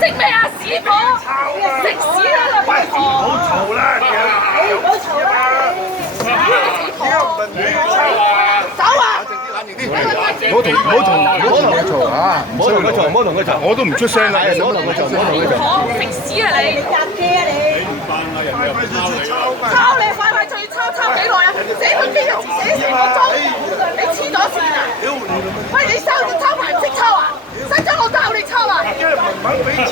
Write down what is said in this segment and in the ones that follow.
食咩啊屎婆？食屎啦你八婆！唔好嘈啦，唔好嘈啦你！點解唔問你抄啊？走啊！唔好同佢嘈啊！唔好同佢嘈，唔好同佢嘈，我都唔出聲啦，唔好同佢嘈，唔好同佢嘈。食屎啊你！搭車啊你！抄你快快脆抄幾耐啊？寫佢機個字寫成個鐘，你黐咗線啊！喂你抄牌唔識抄啊？使咗我教你抄啊？因為唔肯俾錢，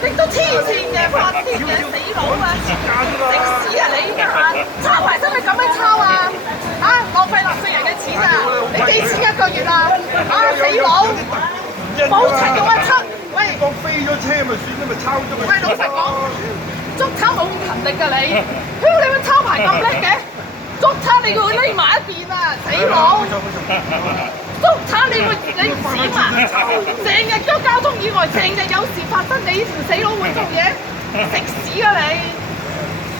你都黐線嘅，發癲嘅死佬啊！食屎啊你家下抄牌使唔使咁樣抄啊？啊浪費納稅人嘅錢啊！你幾錢一個月啊？啊死佬！冇齊用一出，喂！當飛咗車咪算啦，咪抄咗咪。喂老實講，捉抄冇咁勤力㗎你，你會抄牌咁叻嘅？捉抄你會匿埋一邊啊，死佬！捉抄你會你唔閃啊？成日都交通意外，成日有事發生，你條死佬會做嘢？食屎啊你！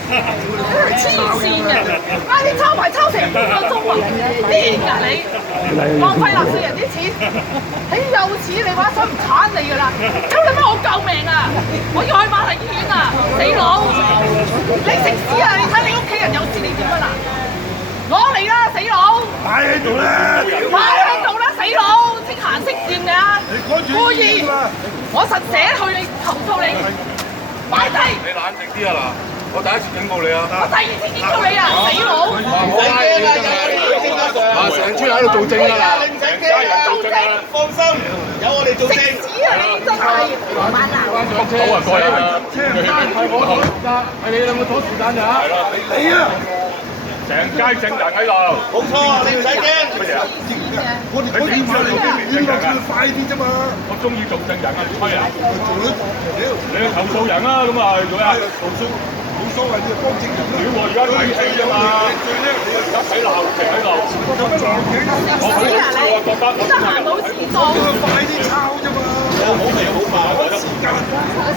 黐線嘅，啊你抄牌抄成半個鐘啊！癲㗎你，浪費納稅人啲錢，你有錢你話想唔鏟你㗎啦！咁你乜我救命啊！我要去瑪麗醫院啊！死佬，你食屎啊！你睇你屋企人有事你點啊嗱？攞嚟啦，死佬！擺喺度啦，擺喺度啦，死佬！識行識掂嘅啊！你趕住故意，我實寫去你投訴你，擺低！你冷靜啲啊嗱！我第一次警告你啊！我第二次警告你啊，死佬！唔好拉啊！啊，成村喺度做證㗎啦！家人做證啦，放心，有我哋做食證。屎啊你真係！好啊，過癮啊！係我拖時間，係你兩個拖時間咋？係啦，你啊，成街證人喺度。冇錯，你唔使驚。乜嘢啊？我哋警察嚟嘅，你落去快啲啫嘛。我中意做證人啊！你吹啊！做咗，屌，你去投訴人啊！咁啊，做咩啊？投訴冇所謂，你幫證人啦。屌我而家睇戲啫嘛！最叻你一睇鬧劇喺度。有乜鬧劇啊？食屎啊你！得閒冇事做，快啲抄啫嘛。好味好慢，時間。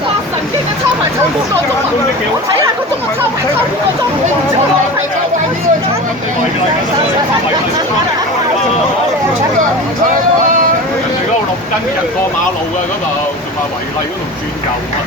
發神經嘅抄牌抄半個鐘啊！我睇下個鐘啊，抄牌抄半個鐘，你唔知我浪費咗幾多錢啊！而家6斤人過馬路嘅嗰度，仲話違例嗰度轉舊啊！